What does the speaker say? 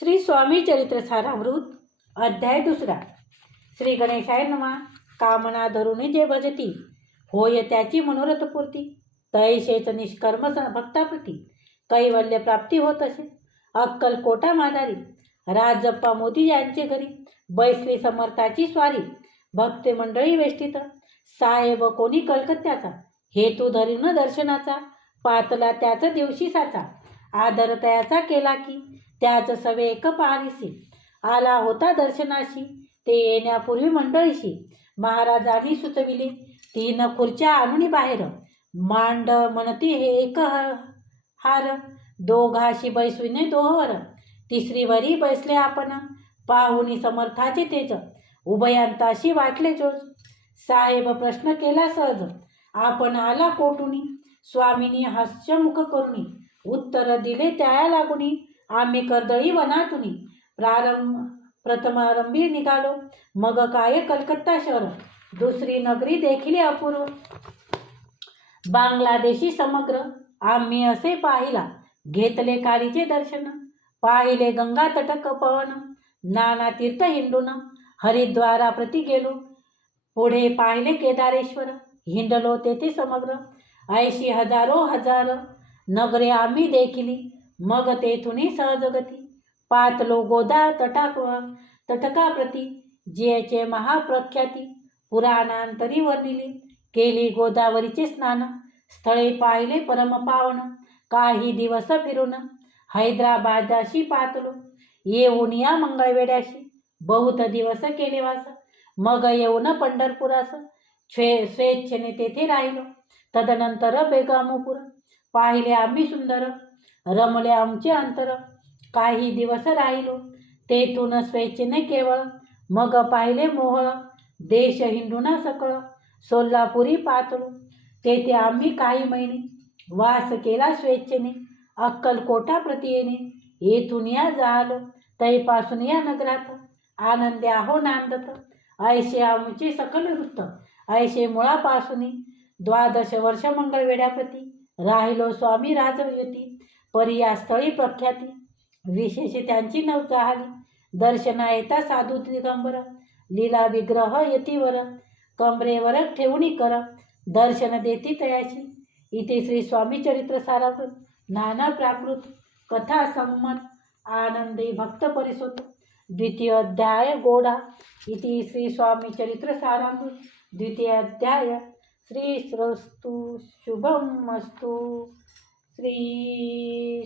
श्री स्वामी चरित्र सारामृत अध्याय दुसरा. श्री गणेशाय नमा. कामना धरुणी जे भजती होय त्याची मनोरथपूर्ती तैशेच निष्कर्म स- भक्ताप्रती. कैवल्य प्राप्ती होत असे. अक्कल कोटा माधारी. राजप्पा मोदी यांचे घरी. बैसली समर्थाची स्वारी. भक्ते मंडळी वेष्टीत. साहेब कोणी कलकत्त्याचा. हेतू धरीन दर्शनाचा. पातला त्याच दिवशी साचा. आदर तयाचा केला की. त्याच सवे एक पारिसी. आला होता दर्शनाशी ते येण्यापूर्वी मंडळीशी. महाराजांनी सुचविले तीन खुर्च्या आणून बाहेर. मांड म्हणती हे एक ह- हार. दोघाशी बैसविने दोहर. तिसरी वरी बैसले आपण. पाहुणी समर्थाचे तेज. उभयांताशी वाटले जोज. साहेब प्रश्न केला सहज. आपण आला कोटुनी. स्वामीनी हास्यमुख करुणी उत्तर दिले त्या लागुनी आम्ही कर्दळी वनातून प्रारंभ प्रथमारंभी निघालो. मग काय कलकत्ता शहर? दुसरी नगरी देखील अपूर्व. बांगलादेशी समग्र. आम्ही असे पाहिला. घेतले काळीचे दर्शन. पाहिले गंगा तटक पवन. नाना तीर्थ हिंडून हरिद्वारा प्रति गेलो. पुढे पाहिले केदारेश्वर. हिंडलो तेथे समग्र. ऐंशी हजारो हजार नगरे आम्ही देखिली मग तेथुनी सहजगती पातलो गोदा तटाक तटकाप्रती जियाचे महाप्रख्याती. पुराणांतरी वर्णिली केली गोदावरीचे स्नान. स्थळे पाहिले परम पावन काही दिवस फिरून. हैदराबादाशी पातलो येऊन या मंगळवेड्याशी. बहुत दिवस केले वास मग येऊन पंढरपुरास. स्वे स्वेच्छेने तेथे राहिलो. तदनंतर बेगामपूर. पाहिले आम्ही सुंदर रमले आमचे अंतर. काही दिवस राहिलो तेथून स्वेच्छेने केवळ. मग पाहिले मोहळ देश हिंडून सकळ. सोलापुरी पातळू तेथे आम्ही काही महिने वास केला स्वेच्छेने. अक्कलकोटा प्रति येथून या झालो तैपासून या नगरात. आनंदी आहो नांदत ऐसे आमचे सकल वृत्त. ऐसे मुळापासून द्वादश वर्ष मंगळवेड्याप्रती राहिलो स्वामी राजवयती परी या स्थळी प्रख्याती विशेष त्यांची नौका आली दर्शना येता साधू दिगंबर. लीला विग्रह यतीवर. कमरेवर ठेवणी कर. दर्शन देती तयाची इथे श्री स्वामी चरित्र सारावृत. नाना प्राकृत. कथा संमत आनंदी भक्त परिसोत. द्वितीय अध्याय गोडा. इति श्री स्वामी चरित्र सारामृत द्वितीय अध्याय. श्री श्रस्तु. शुभम अस्तु श्री